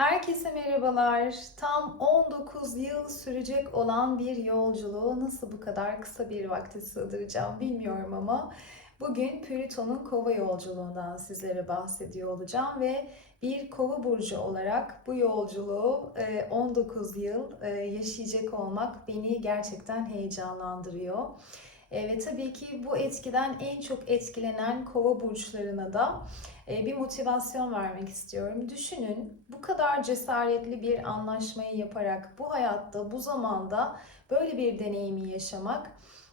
Herkese merhabalar. Tam 19 yıl sürecek olan bir yolculuğu nasıl bu kadar kısa bir vakte sığdıracağım bilmiyorum ama bugün Plüton'un kova yolculuğundan sizlere bahsediyor olacağım ve bir kova burcu olarak bu yolculuğu e, 19 yıl e, yaşayacak olmak beni gerçekten heyecanlandırıyor. E, ve tabii ki bu etkiden en çok etkilenen kova burçlarına da e, bir motivasyon vermek istiyorum. Düşünün bu kadar cesaretli bir anlaşmayı yaparak bu hayatta, bu zamanda böyle bir deneyimi yaşamak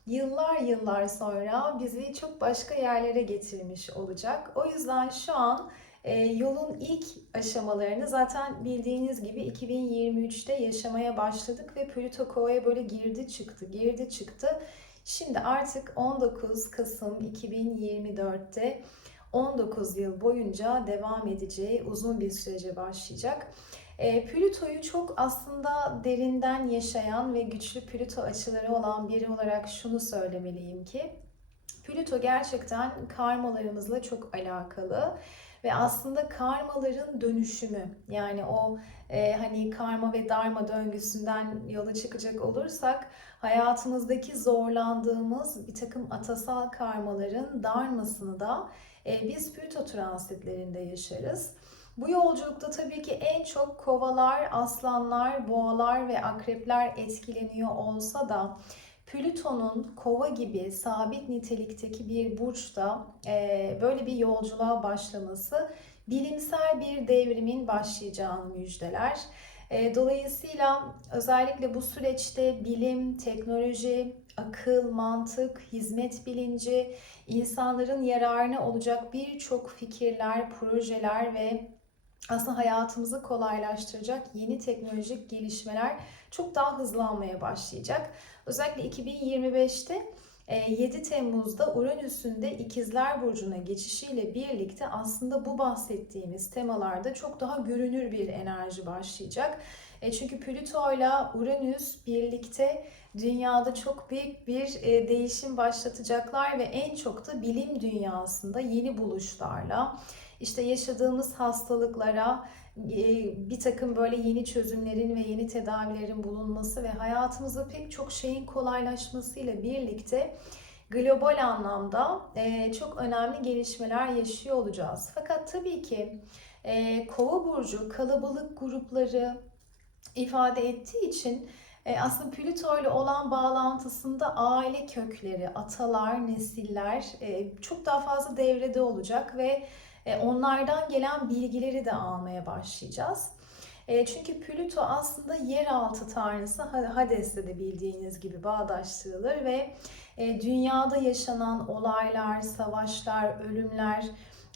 yıllar yıllar sonra bizi çok başka yerlere getirmiş olacak. O yüzden şu an e, yolun ilk aşamalarını zaten bildiğiniz gibi 2023'te yaşamaya başladık ve Plüto Kova'ya böyle girdi çıktı, girdi çıktı. Şimdi artık 19 Kasım 2024'te 19 yıl boyunca devam edeceği uzun bir sürece başlayacak. E, Plüto'yu çok aslında derinden yaşayan ve güçlü Plüto açıları olan biri olarak şunu söylemeliyim ki Plüto gerçekten karmalarımızla çok alakalı ve aslında karmaların dönüşümü yani o e, hani karma ve darma döngüsünden yola çıkacak olursak hayatımızdaki zorlandığımız bir takım atasal karmaların darmasını da e, biz Plüto transitlerinde yaşarız. Bu yolculukta tabii ki en çok kovalar, aslanlar, boğalar ve akrepler etkileniyor olsa da Plüton'un kova gibi sabit nitelikteki bir burçta e, böyle bir yolculuğa başlaması bilimsel bir devrimin başlayacağını müjdeler. E, dolayısıyla özellikle bu süreçte bilim, teknoloji, akıl, mantık, hizmet bilinci, insanların yararına olacak birçok fikirler, projeler ve aslında hayatımızı kolaylaştıracak yeni teknolojik gelişmeler çok daha hızlanmaya başlayacak. Özellikle 2025'te 7 Temmuz'da Uranüs'ün de İkizler Burcu'na geçişiyle birlikte aslında bu bahsettiğimiz temalarda çok daha görünür bir enerji başlayacak. E, çünkü Plüto ile Uranüs birlikte dünyada çok büyük bir e, değişim başlatacaklar ve en çok da bilim dünyasında yeni buluşlarla işte yaşadığımız hastalıklara e, bir takım böyle yeni çözümlerin ve yeni tedavilerin bulunması ve hayatımızda pek çok şeyin kolaylaşmasıyla birlikte global anlamda e, çok önemli gelişmeler yaşıyor olacağız. Fakat tabii ki Kova burcu kalabalık grupları ifade ettiği için e, aslında Plüto ile olan bağlantısında aile kökleri, atalar, nesiller e, çok daha fazla devrede olacak ve e, onlardan gelen bilgileri de almaya başlayacağız. Çünkü Plüto aslında yeraltı tanrısı Hades'le de bildiğiniz gibi bağdaştırılır ve dünyada yaşanan olaylar, savaşlar, ölümler,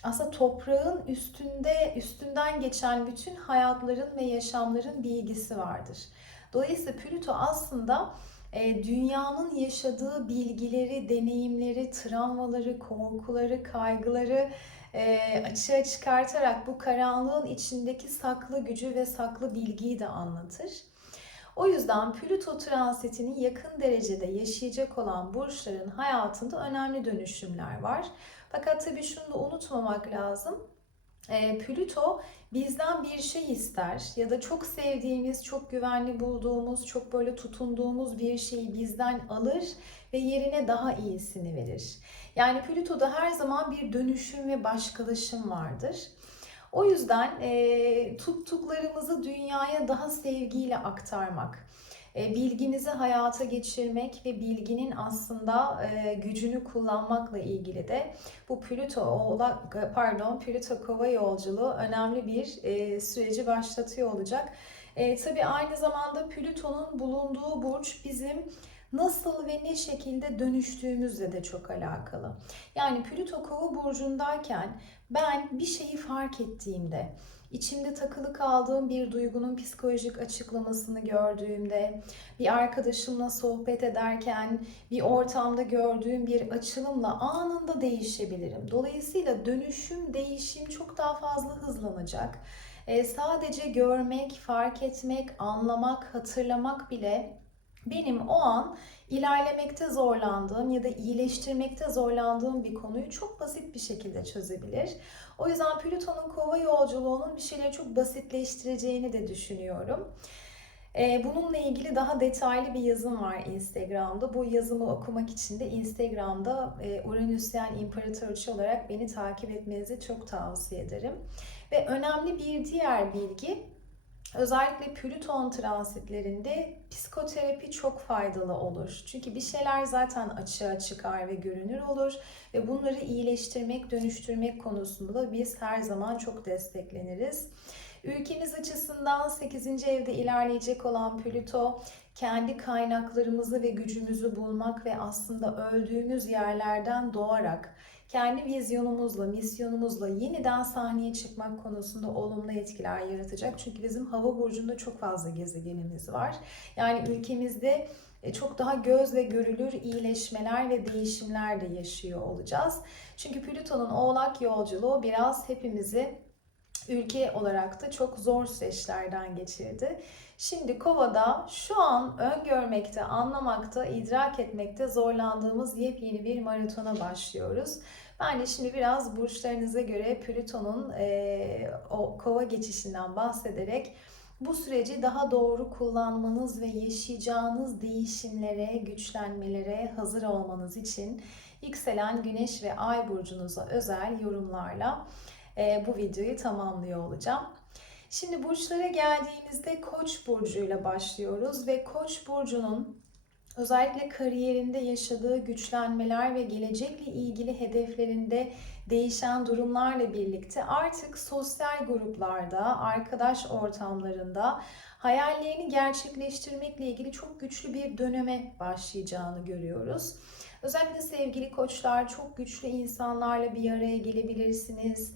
aslında toprağın üstünde üstünden geçen bütün hayatların ve yaşamların bilgisi vardır. Dolayısıyla Plüto aslında e, dünyanın yaşadığı bilgileri, deneyimleri, travmaları, korkuları, kaygıları e, açığa çıkartarak bu karanlığın içindeki saklı gücü ve saklı bilgiyi de anlatır. O yüzden Plüto transitinin yakın derecede yaşayacak olan burçların hayatında önemli dönüşümler var. Fakat tabii şunu da unutmamak lazım. E, Plüto bizden bir şey ister ya da çok sevdiğimiz, çok güvenli bulduğumuz, çok böyle tutunduğumuz bir şeyi bizden alır ve yerine daha iyisini verir. Yani Plüto'da her zaman bir dönüşüm ve başkalaşım vardır. O yüzden e, tuttuklarımızı dünyaya daha sevgiyle aktarmak, bilginizi hayata geçirmek ve bilginin aslında e, gücünü kullanmakla ilgili de bu Plüto pardon Plüto Kova yolculuğu önemli bir e, süreci başlatıyor olacak. E, tabii aynı zamanda Plüton'un bulunduğu burç bizim nasıl ve ne şekilde dönüştüğümüzle de çok alakalı. Yani Plüto Kova burcundayken ben bir şeyi fark ettiğimde içimde takılı kaldığım bir duygunun psikolojik açıklamasını gördüğümde, bir arkadaşımla sohbet ederken, bir ortamda gördüğüm bir açılımla anında değişebilirim. Dolayısıyla dönüşüm, değişim çok daha fazla hızlanacak. E, sadece görmek, fark etmek, anlamak, hatırlamak bile benim o an ilerlemekte zorlandığım ya da iyileştirmekte zorlandığım bir konuyu çok basit bir şekilde çözebilir. O yüzden Plüton'un kova yolculuğunun bir şeyleri çok basitleştireceğini de düşünüyorum. Ee, bununla ilgili daha detaylı bir yazım var Instagram'da. Bu yazımı okumak için de Instagram'da e, Uranüsyen İmparatoriçe olarak beni takip etmenizi çok tavsiye ederim. Ve önemli bir diğer bilgi Özellikle Plüton transitlerinde psikoterapi çok faydalı olur. Çünkü bir şeyler zaten açığa çıkar ve görünür olur ve bunları iyileştirmek, dönüştürmek konusunda da biz her zaman çok destekleniriz. Ülkemiz açısından 8. evde ilerleyecek olan Plüto kendi kaynaklarımızı ve gücümüzü bulmak ve aslında öldüğümüz yerlerden doğarak kendi vizyonumuzla, misyonumuzla yeniden sahneye çıkmak konusunda olumlu etkiler yaratacak. Çünkü bizim hava burcunda çok fazla gezegenimiz var. Yani ülkemizde e, çok daha gözle görülür iyileşmeler ve değişimler de yaşıyor olacağız. Çünkü Plüton'un oğlak yolculuğu biraz hepimizi ülke olarak da çok zor süreçlerden geçirdi. Şimdi Kova'da şu an öngörmekte, anlamakta, idrak etmekte zorlandığımız yepyeni bir maratona başlıyoruz. Ben de şimdi biraz burçlarınıza göre Plüton'un e, o kova geçişinden bahsederek bu süreci daha doğru kullanmanız ve yaşayacağınız değişimlere, güçlenmelere hazır olmanız için yükselen güneş ve ay burcunuza özel yorumlarla e, bu videoyu tamamlıyor olacağım. Şimdi burçlara geldiğimizde Koç burcuyla başlıyoruz ve Koç burcunun özellikle kariyerinde yaşadığı güçlenmeler ve gelecekle ilgili hedeflerinde değişen durumlarla birlikte artık sosyal gruplarda, arkadaş ortamlarında hayallerini gerçekleştirmekle ilgili çok güçlü bir döneme başlayacağını görüyoruz. Özellikle sevgili koçlar çok güçlü insanlarla bir araya gelebilirsiniz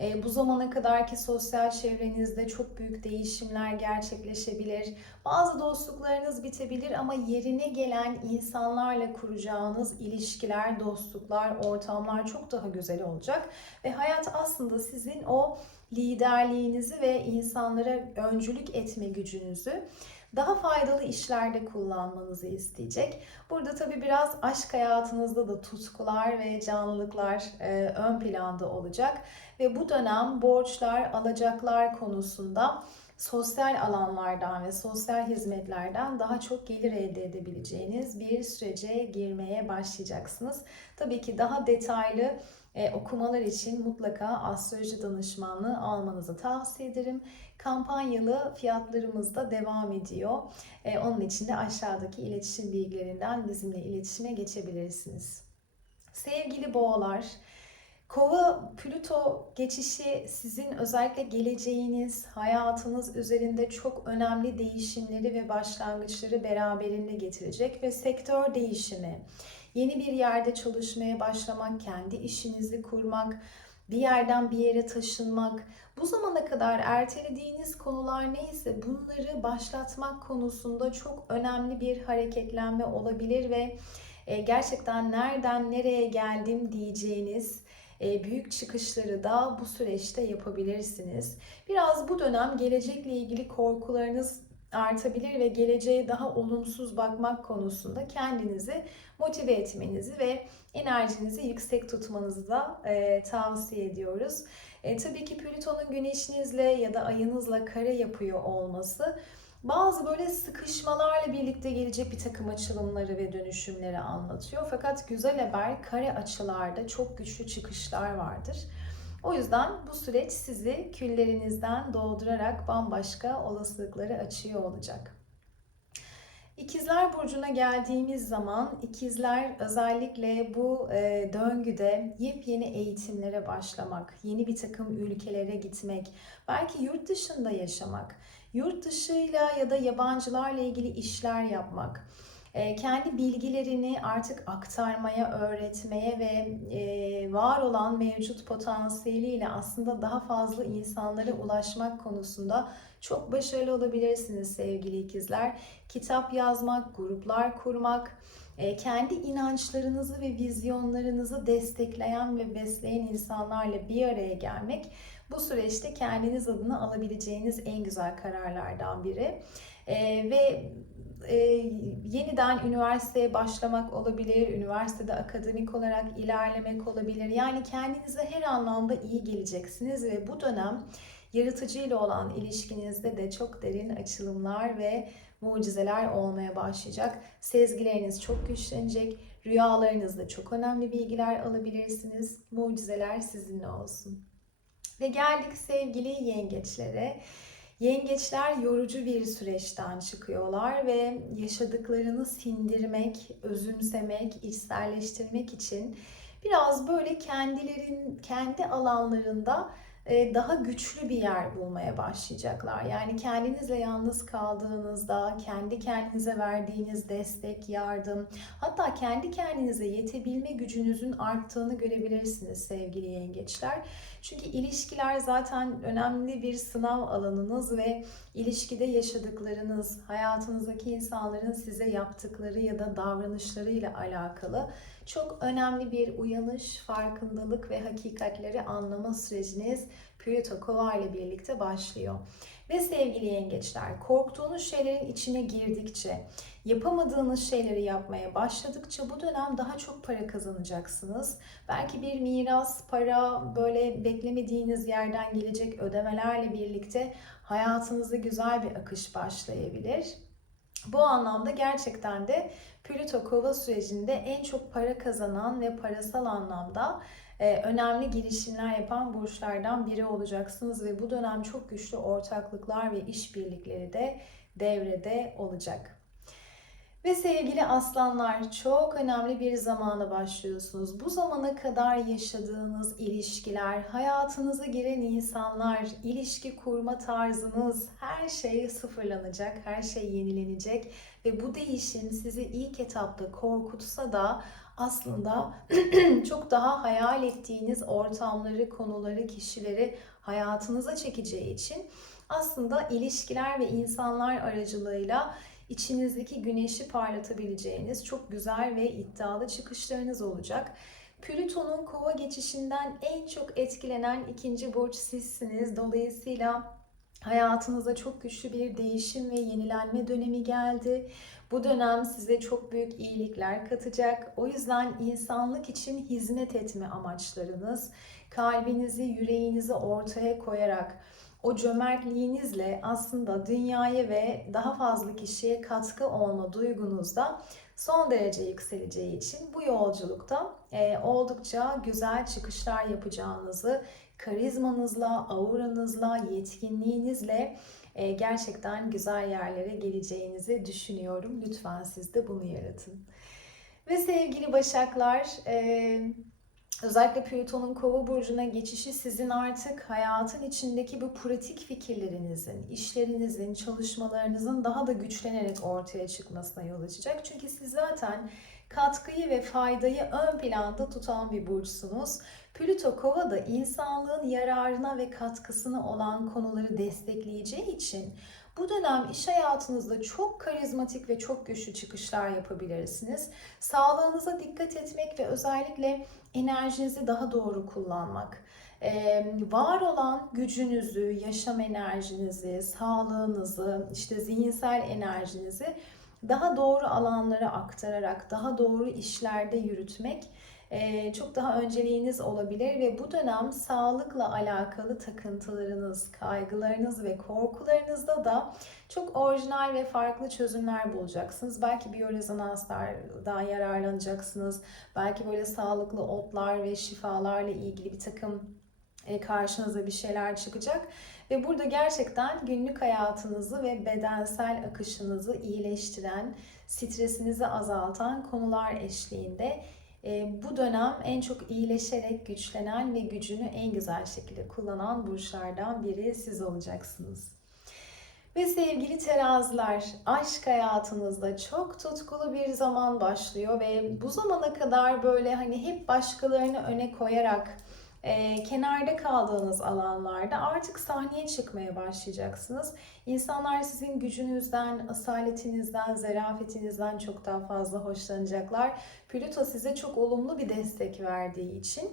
e, bu zamana kadarki sosyal çevrenizde çok büyük değişimler gerçekleşebilir. Bazı dostluklarınız bitebilir ama yerine gelen insanlarla kuracağınız ilişkiler, dostluklar, ortamlar çok daha güzel olacak. Ve hayat aslında sizin o liderliğinizi ve insanlara öncülük etme gücünüzü daha faydalı işlerde kullanmanızı isteyecek. Burada tabii biraz aşk hayatınızda da tutkular ve canlılıklar e, ön planda olacak. Ve bu dönem borçlar, alacaklar konusunda sosyal alanlardan ve sosyal hizmetlerden daha çok gelir elde edebileceğiniz bir sürece girmeye başlayacaksınız. Tabii ki daha detaylı e, okumalar için mutlaka astroloji danışmanlığı almanızı tavsiye ederim. Kampanyalı fiyatlarımız da devam ediyor. E, onun için de aşağıdaki iletişim bilgilerinden bizimle iletişime geçebilirsiniz. Sevgili boğalar, Kova Plüto geçişi sizin özellikle geleceğiniz, hayatınız üzerinde çok önemli değişimleri ve başlangıçları beraberinde getirecek ve sektör değişimi, yeni bir yerde çalışmaya başlamak, kendi işinizi kurmak, bir yerden bir yere taşınmak, bu zamana kadar ertelediğiniz konular neyse bunları başlatmak konusunda çok önemli bir hareketlenme olabilir ve e, gerçekten nereden nereye geldim diyeceğiniz büyük çıkışları da bu süreçte yapabilirsiniz. Biraz bu dönem gelecekle ilgili korkularınız artabilir ve geleceğe daha olumsuz bakmak konusunda kendinizi motive etmenizi ve enerjinizi yüksek tutmanızı da e, tavsiye ediyoruz. E, tabii ki Plüton'un güneşinizle ya da ayınızla kare yapıyor olması bazı böyle sıkışmalarla birlikte gelecek bir takım açılımları ve dönüşümleri anlatıyor. Fakat güzel haber kare açılarda çok güçlü çıkışlar vardır. O yüzden bu süreç sizi küllerinizden doğdurarak bambaşka olasılıkları açıyor olacak. İkizler Burcu'na geldiğimiz zaman ikizler özellikle bu e, döngüde yepyeni eğitimlere başlamak, yeni bir takım ülkelere gitmek, belki yurt dışında yaşamak, yurt dışıyla ya da yabancılarla ilgili işler yapmak, e, kendi bilgilerini artık aktarmaya, öğretmeye ve e, var olan mevcut potansiyeliyle aslında daha fazla insanlara ulaşmak konusunda çok başarılı olabilirsiniz sevgili ikizler. Kitap yazmak, gruplar kurmak, e, kendi inançlarınızı ve vizyonlarınızı destekleyen ve besleyen insanlarla bir araya gelmek bu süreçte kendiniz adına alabileceğiniz en güzel kararlardan biri. Ve e, yeniden üniversiteye başlamak olabilir, üniversitede akademik olarak ilerlemek olabilir. Yani kendinize her anlamda iyi geleceksiniz ve bu dönem yaratıcı ile olan ilişkinizde de çok derin açılımlar ve mucizeler olmaya başlayacak. Sezgileriniz çok güçlenecek. Rüyalarınızda çok önemli bilgiler alabilirsiniz. Mucizeler sizinle olsun. Ve geldik sevgili yengeçlere. Yengeçler yorucu bir süreçten çıkıyorlar ve yaşadıklarını sindirmek, özümsemek, içselleştirmek için biraz böyle kendilerin kendi alanlarında daha güçlü bir yer bulmaya başlayacaklar. Yani kendinizle yalnız kaldığınızda, kendi kendinize verdiğiniz destek, yardım, hatta kendi kendinize yetebilme gücünüzün arttığını görebilirsiniz sevgili yengeçler. Çünkü ilişkiler zaten önemli bir sınav alanınız ve ilişkide yaşadıklarınız, hayatınızdaki insanların size yaptıkları ya da davranışlarıyla alakalı çok önemli bir uyanış, farkındalık ve hakikatleri anlama süreciniz Plüto Kova ile birlikte başlıyor. Ve sevgili yengeçler, korktuğunuz şeylerin içine girdikçe, yapamadığınız şeyleri yapmaya başladıkça bu dönem daha çok para kazanacaksınız. Belki bir miras, para, böyle beklemediğiniz yerden gelecek ödemelerle birlikte hayatınızda güzel bir akış başlayabilir. Bu anlamda gerçekten de Plüto Kova sürecinde en çok para kazanan ve parasal anlamda önemli girişimler yapan burçlardan biri olacaksınız ve bu dönem çok güçlü ortaklıklar ve işbirlikleri de devrede olacak. Ve sevgili aslanlar çok önemli bir zamana başlıyorsunuz. Bu zamana kadar yaşadığınız ilişkiler, hayatınıza giren insanlar, ilişki kurma tarzınız her şey sıfırlanacak, her şey yenilenecek ve bu değişim sizi ilk etapta korkutsa da aslında çok daha hayal ettiğiniz ortamları, konuları, kişileri hayatınıza çekeceği için aslında ilişkiler ve insanlar aracılığıyla içinizdeki güneşi parlatabileceğiniz çok güzel ve iddialı çıkışlarınız olacak. Plüton'un kova geçişinden en çok etkilenen ikinci burç sizsiniz. Dolayısıyla hayatınıza çok güçlü bir değişim ve yenilenme dönemi geldi. Bu dönem size çok büyük iyilikler katacak. O yüzden insanlık için hizmet etme amaçlarınız, kalbinizi, yüreğinizi ortaya koyarak o cömertliğinizle aslında dünyaya ve daha fazla kişiye katkı olma duygunuzda son derece yükseleceği için bu yolculukta e, oldukça güzel çıkışlar yapacağınızı karizmanızla, auranızla, yetkinliğinizle gerçekten güzel yerlere geleceğinizi düşünüyorum. Lütfen siz de bunu yaratın. Ve sevgili Başaklar, e, özellikle Plüton'un Kova burcuna geçişi sizin artık hayatın içindeki bu pratik fikirlerinizin, işlerinizin, çalışmalarınızın daha da güçlenerek ortaya çıkmasına yol açacak. Çünkü siz zaten katkıyı ve faydayı ön planda tutan bir burçsunuz. Plüto Kova da insanlığın yararına ve katkısına olan konuları destekleyeceği için bu dönem iş hayatınızda çok karizmatik ve çok güçlü çıkışlar yapabilirsiniz. Sağlığınıza dikkat etmek ve özellikle enerjinizi daha doğru kullanmak, var olan gücünüzü, yaşam enerjinizi, sağlığınızı, işte zihinsel enerjinizi daha doğru alanlara aktararak, daha doğru işlerde yürütmek çok daha önceliğiniz olabilir ve bu dönem sağlıkla alakalı takıntılarınız, kaygılarınız ve korkularınızda da çok orijinal ve farklı çözümler bulacaksınız. Belki biyorezonanslardan yararlanacaksınız. Belki böyle sağlıklı otlar ve şifalarla ilgili bir takım karşınıza bir şeyler çıkacak. Ve burada gerçekten günlük hayatınızı ve bedensel akışınızı iyileştiren, stresinizi azaltan konular eşliğinde e, bu dönem en çok iyileşerek güçlenen ve gücünü en güzel şekilde kullanan burçlardan biri siz olacaksınız. Ve sevgili teraziler, aşk hayatınızda çok tutkulu bir zaman başlıyor ve bu zamana kadar böyle hani hep başkalarını öne koyarak e, kenarda kaldığınız alanlarda artık sahneye çıkmaya başlayacaksınız. İnsanlar sizin gücünüzden, asaletinizden, zarafetinizden çok daha fazla hoşlanacaklar. Plüto size çok olumlu bir destek verdiği için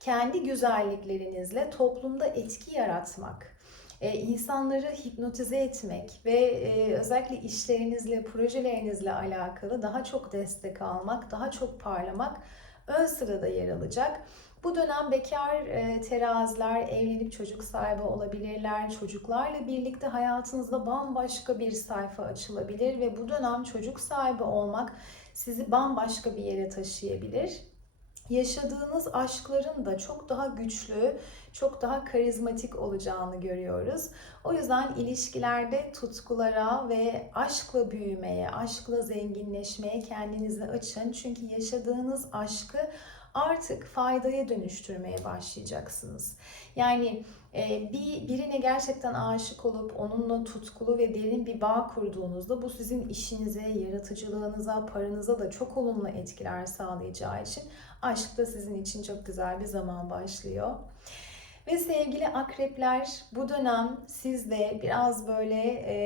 kendi güzelliklerinizle toplumda etki yaratmak, e, insanları hipnotize etmek ve e, özellikle işlerinizle, projelerinizle alakalı daha çok destek almak, daha çok parlamak ön sırada yer alacak. Bu dönem bekar e, teraziler evlenip çocuk sahibi olabilirler. Çocuklarla birlikte hayatınızda bambaşka bir sayfa açılabilir ve bu dönem çocuk sahibi olmak sizi bambaşka bir yere taşıyabilir. Yaşadığınız aşkların da çok daha güçlü, çok daha karizmatik olacağını görüyoruz. O yüzden ilişkilerde tutkulara ve aşkla büyümeye, aşkla zenginleşmeye kendinizi açın. Çünkü yaşadığınız aşkı artık faydaya dönüştürmeye başlayacaksınız. Yani e, bir birine gerçekten aşık olup onunla tutkulu ve derin bir bağ kurduğunuzda bu sizin işinize, yaratıcılığınıza, paranıza da çok olumlu etkiler sağlayacağı için aşk da sizin için çok güzel bir zaman başlıyor. Ve sevgili akrepler bu dönem siz de biraz böyle e,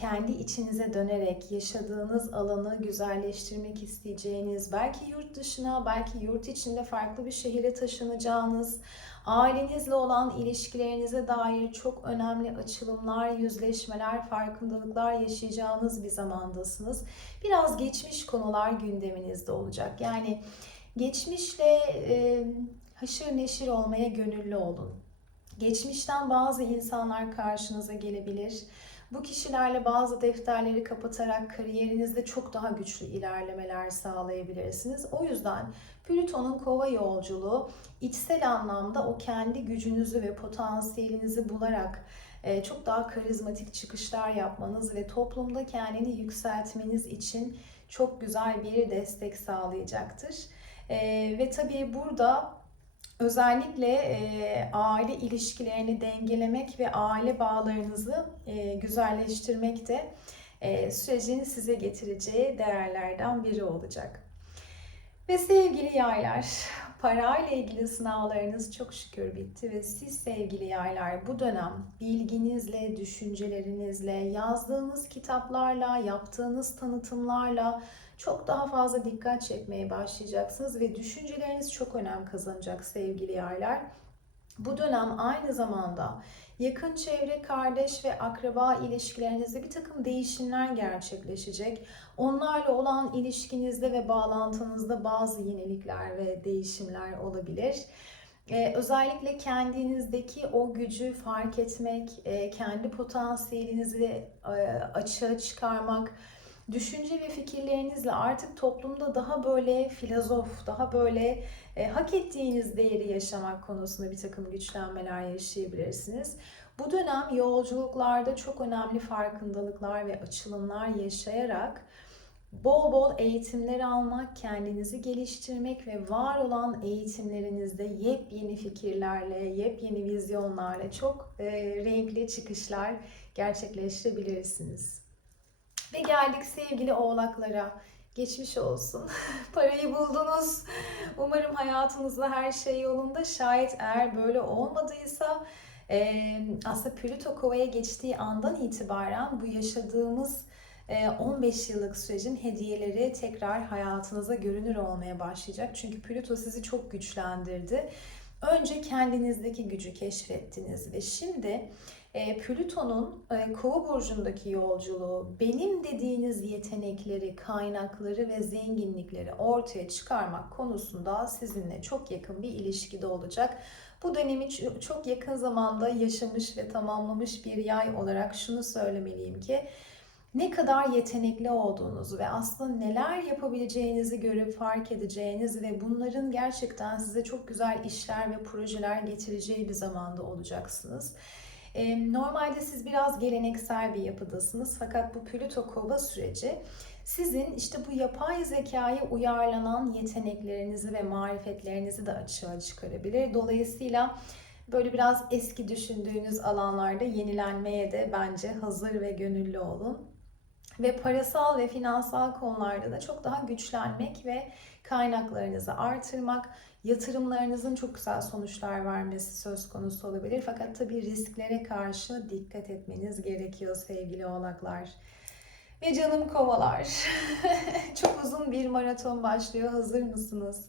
kendi içinize dönerek yaşadığınız alanı güzelleştirmek isteyeceğiniz, belki yurt dışına, belki yurt içinde farklı bir şehire taşınacağınız, ailenizle olan ilişkilerinize dair çok önemli açılımlar, yüzleşmeler, farkındalıklar yaşayacağınız bir zamandasınız. Biraz geçmiş konular gündeminizde olacak. Yani geçmişle e, haşır neşir olmaya gönüllü olun. Geçmişten bazı insanlar karşınıza gelebilir. Bu kişilerle bazı defterleri kapatarak kariyerinizde çok daha güçlü ilerlemeler sağlayabilirsiniz. O yüzden Plüton'un kova yolculuğu içsel anlamda o kendi gücünüzü ve potansiyelinizi bularak e, çok daha karizmatik çıkışlar yapmanız ve toplumda kendini yükseltmeniz için çok güzel bir destek sağlayacaktır. E, ve tabii burada Özellikle e, aile ilişkilerini dengelemek ve aile bağlarınızı e, güzelleştirmek de e, sürecin size getireceği değerlerden biri olacak. Ve sevgili yaylar, parayla ilgili sınavlarınız çok şükür bitti ve siz sevgili yaylar bu dönem bilginizle, düşüncelerinizle, yazdığınız kitaplarla, yaptığınız tanıtımlarla, çok daha fazla dikkat çekmeye başlayacaksınız ve düşünceleriniz çok önem kazanacak sevgili yaylar. Bu dönem aynı zamanda yakın çevre, kardeş ve akraba ilişkilerinizde bir takım değişimler gerçekleşecek. Onlarla olan ilişkinizde ve bağlantınızda bazı yenilikler ve değişimler olabilir. Ee, özellikle kendinizdeki o gücü fark etmek, e, kendi potansiyelinizi e, açığa çıkarmak, düşünce ve fikirlerinizle artık toplumda daha böyle filozof, daha böyle e, hak ettiğiniz değeri yaşamak konusunda bir takım güçlenmeler yaşayabilirsiniz. Bu dönem yolculuklarda çok önemli farkındalıklar ve açılımlar yaşayarak bol bol eğitimler almak, kendinizi geliştirmek ve var olan eğitimlerinizde yepyeni fikirlerle, yepyeni vizyonlarla çok e, renkli çıkışlar gerçekleştirebilirsiniz. Ve geldik sevgili oğlaklara. Geçmiş olsun. Parayı buldunuz. Umarım hayatınızda her şey yolunda. Şayet eğer böyle olmadıysa aslında Plüto Kova'ya geçtiği andan itibaren bu yaşadığımız 15 yıllık sürecin hediyeleri tekrar hayatınıza görünür olmaya başlayacak. Çünkü Plüto sizi çok güçlendirdi. Önce kendinizdeki gücü keşfettiniz ve şimdi e, Plüton'un e, Kova burcundaki yolculuğu benim dediğiniz yetenekleri, kaynakları ve zenginlikleri ortaya çıkarmak konusunda sizinle çok yakın bir ilişkide olacak. Bu dönemi çok yakın zamanda yaşamış ve tamamlamış bir yay olarak şunu söylemeliyim ki ne kadar yetenekli olduğunuzu ve aslında neler yapabileceğinizi görüp fark edeceğiniz ve bunların gerçekten size çok güzel işler ve projeler getireceği bir zamanda olacaksınız. Normalde siz biraz geleneksel bir yapıdasınız fakat bu Plüto kova süreci sizin işte bu yapay zekaya uyarlanan yeteneklerinizi ve marifetlerinizi de açığa çıkarabilir. Dolayısıyla böyle biraz eski düşündüğünüz alanlarda yenilenmeye de bence hazır ve gönüllü olun. Ve parasal ve finansal konularda da çok daha güçlenmek ve kaynaklarınızı artırmak, yatırımlarınızın çok güzel sonuçlar vermesi söz konusu olabilir. Fakat tabii risklere karşı dikkat etmeniz gerekiyor sevgili oğlaklar. Ve canım kovalar. çok uzun bir maraton başlıyor. Hazır mısınız?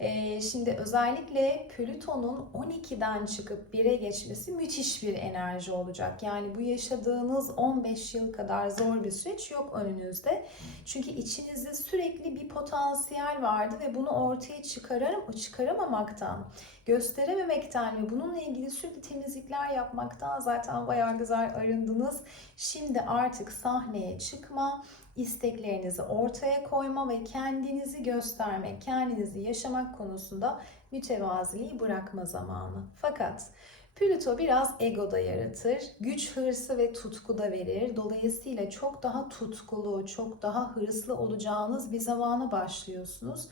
Ee, şimdi özellikle Plüton'un 12'den çıkıp 1'e geçmesi müthiş bir enerji olacak. Yani bu yaşadığınız 15 yıl kadar zor bir süreç yok önünüzde. Çünkü içinizde sürekli bir potansiyel vardı ve bunu ortaya çıkararım, çıkaramamaktan, gösterememekten ve bununla ilgili sürekli temizlikler yapmaktan zaten bayağı güzel arındınız. Şimdi artık sahneye çıkma, isteklerinizi ortaya koyma ve kendinizi göstermek, kendinizi yaşamak konusunda mütevaziliği bırakma zamanı. Fakat Plüto biraz egoda yaratır, güç hırsı ve tutku da verir. Dolayısıyla çok daha tutkulu, çok daha hırslı olacağınız bir zamana başlıyorsunuz.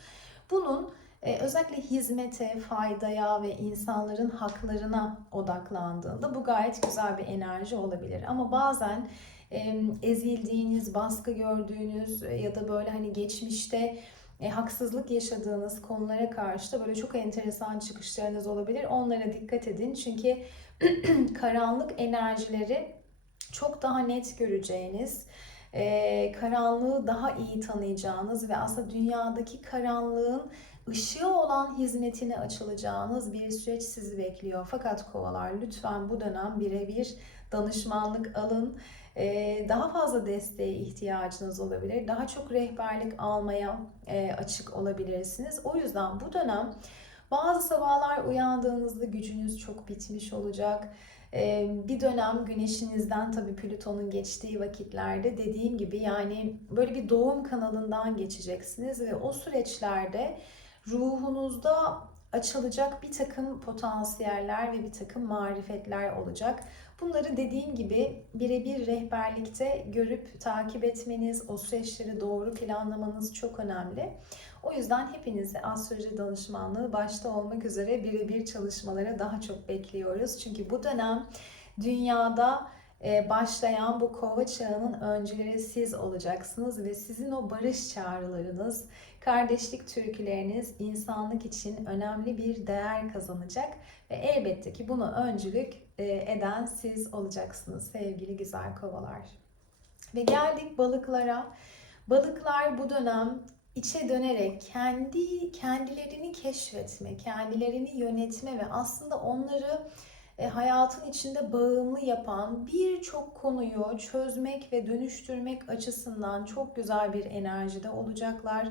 Bunun e, özellikle hizmete, faydaya ve insanların haklarına odaklandığında bu gayet güzel bir enerji olabilir. Ama bazen ezildiğiniz, baskı gördüğünüz ya da böyle hani geçmişte e, haksızlık yaşadığınız konulara karşı da böyle çok enteresan çıkışlarınız olabilir. Onlara dikkat edin çünkü karanlık enerjileri çok daha net göreceğiniz, e, karanlığı daha iyi tanıyacağınız ve aslında dünyadaki karanlığın ışığı olan hizmetine açılacağınız bir süreç sizi bekliyor. Fakat kovalar lütfen bu dönem birebir danışmanlık alın. Daha fazla desteğe ihtiyacınız olabilir. Daha çok rehberlik almaya açık olabilirsiniz. O yüzden bu dönem bazı sabahlar uyandığınızda gücünüz çok bitmiş olacak. Bir dönem güneşinizden tabii Plüton'un geçtiği vakitlerde dediğim gibi yani böyle bir doğum kanalından geçeceksiniz ve o süreçlerde ruhunuzda açılacak bir takım potansiyeller ve bir takım marifetler olacak. Bunları dediğim gibi birebir rehberlikte görüp takip etmeniz, o süreçleri doğru planlamanız çok önemli. O yüzden hepinizi astroloji danışmanlığı başta olmak üzere birebir çalışmalara daha çok bekliyoruz. Çünkü bu dönem dünyada e, başlayan bu kova çağının öncüleri siz olacaksınız ve sizin o barış çağrılarınız, kardeşlik türküleriniz insanlık için önemli bir değer kazanacak ve elbette ki bunu öncülük eden siz olacaksınız sevgili güzel kovalar. Ve geldik balıklara. Balıklar bu dönem içe dönerek kendi kendilerini keşfetme, kendilerini yönetme ve aslında onları e, hayatın içinde bağımlı yapan birçok konuyu çözmek ve dönüştürmek açısından çok güzel bir enerjide olacaklar.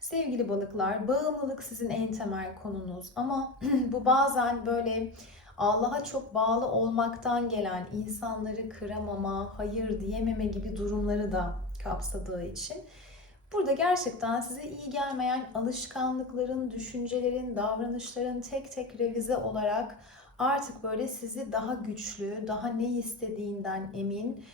Sevgili balıklar, bağımlılık sizin en temel konunuz ama bu bazen böyle Allah'a çok bağlı olmaktan gelen insanları kıramama, hayır diyememe gibi durumları da kapsadığı için burada gerçekten size iyi gelmeyen alışkanlıkların, düşüncelerin, davranışların tek tek revize olarak artık böyle sizi daha güçlü, daha ne istediğinden emin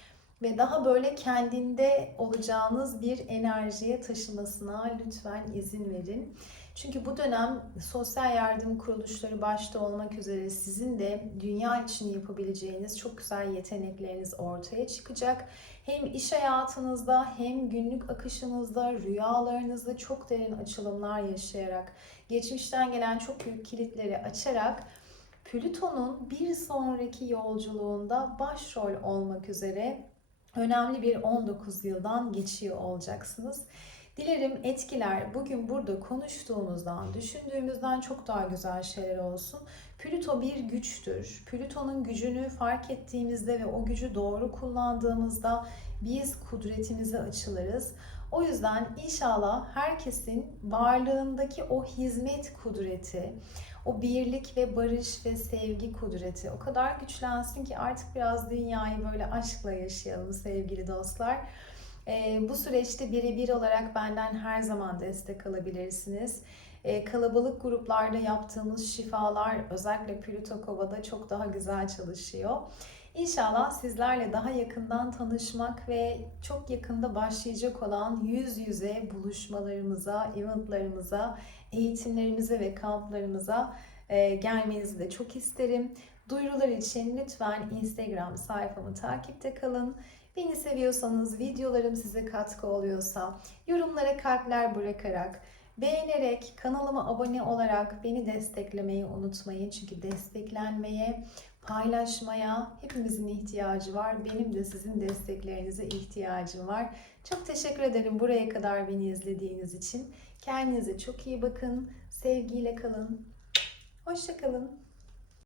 ve daha böyle kendinde olacağınız bir enerjiye taşımasına lütfen izin verin. Çünkü bu dönem sosyal yardım kuruluşları başta olmak üzere sizin de dünya için yapabileceğiniz çok güzel yetenekleriniz ortaya çıkacak. Hem iş hayatınızda hem günlük akışınızda, rüyalarınızda çok derin açılımlar yaşayarak, geçmişten gelen çok büyük kilitleri açarak Plüton'un bir sonraki yolculuğunda başrol olmak üzere önemli bir 19 yıldan geçiyor olacaksınız. Dilerim etkiler bugün burada konuştuğumuzdan, düşündüğümüzden çok daha güzel şeyler olsun. Plüto bir güçtür. Plüton'un gücünü fark ettiğimizde ve o gücü doğru kullandığımızda biz kudretimize açılırız. O yüzden inşallah herkesin varlığındaki o hizmet kudreti, o birlik ve barış ve sevgi kudreti o kadar güçlensin ki artık biraz dünyayı böyle aşkla yaşayalım sevgili dostlar. E, bu süreçte birebir olarak benden her zaman destek alabilirsiniz. E, kalabalık gruplarda yaptığımız şifalar özellikle Plüto Kova'da çok daha güzel çalışıyor. İnşallah sizlerle daha yakından tanışmak ve çok yakında başlayacak olan yüz yüze buluşmalarımıza, eventlarımıza, eğitimlerimize ve kamplarımıza e, gelmenizi de çok isterim. Duyurular için lütfen Instagram sayfamı takipte kalın. Beni seviyorsanız, videolarım size katkı oluyorsa yorumlara kalpler bırakarak, beğenerek, kanalıma abone olarak beni desteklemeyi unutmayın. Çünkü desteklenmeye, paylaşmaya hepimizin ihtiyacı var. Benim de sizin desteklerinize ihtiyacım var. Çok teşekkür ederim buraya kadar beni izlediğiniz için. Kendinize çok iyi bakın. Sevgiyle kalın. Hoşça kalın.